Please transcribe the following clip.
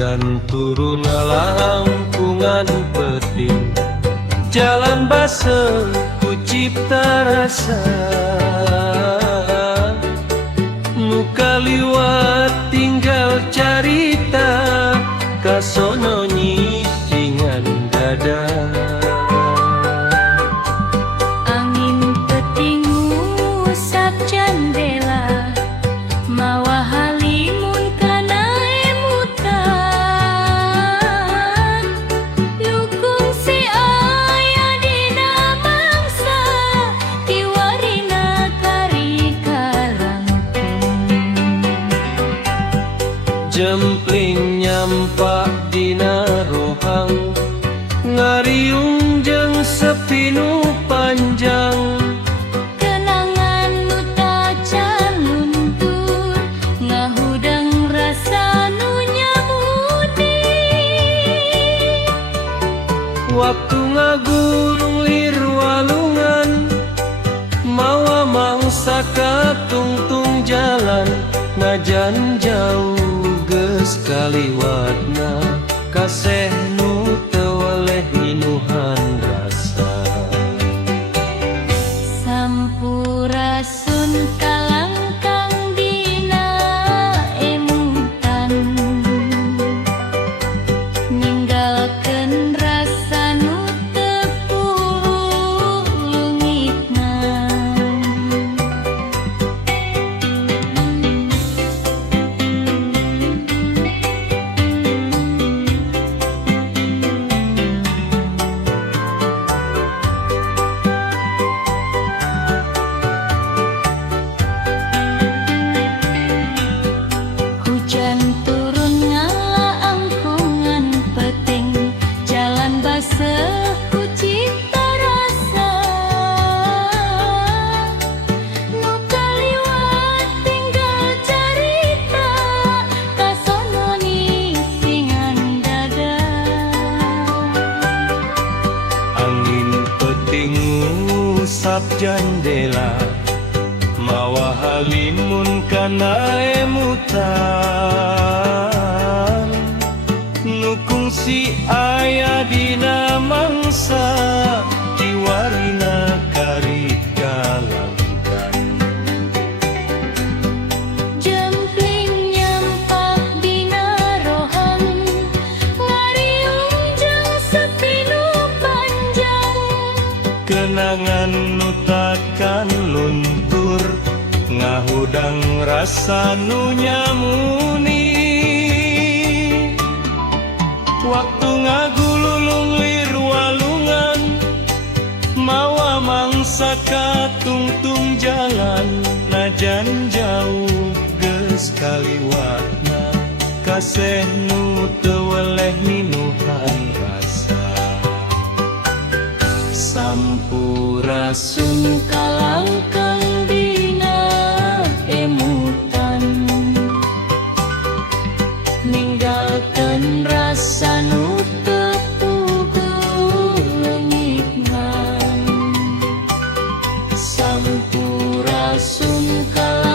Hujan turun lampungan peting, jalan basah ku cipta rasa. Muka liwat tinggal carita, kasono nyisingan dada. Angin peting ngusap jendela, mawa halimun kana emutan. Lukung si aya dina mangsa, tiwarina kari kalangkung. Jempling nyampak dina rohang, ngariung jeung sepinu panjang. Kenangan nu tacan luntur, ngahudang rasa nu nyamuni. Waktu ngagulung lir walungan, mawa mangsa katungtung jalan. Najan jauh geus kaliwatna, kaseh nu teu weleh minuhan rasa. Sampurasun kalangkang dina emutan, ninggalkeun rasa nu teu pulungitna. Hujan turun ngalaangkungan peting, jalan basah ku cipta rasa. Nu kaliwat tinggal carita, kasono nisingan dada. Angin peting ngusap jendela, mawa halimun kana emutan. Nukung si aya dina mangsa, tiwarina kari kalangkan. Jempling nyampak dina rohang, ngariung jeung sepinu panjang. Kenangan nu takkan luntur, ngahudang rasa nu nyamuni. Waktu ngagululung lir walungan, mawa mangsa katungtung jalan. Najan jauh geus kaliwatna, kaseh nu teu weleh minuhan rasa. Sampurasun kalangkang dina emutan, ninggalkeun rasa nu teu pulungitna. Sampurasun kalangkang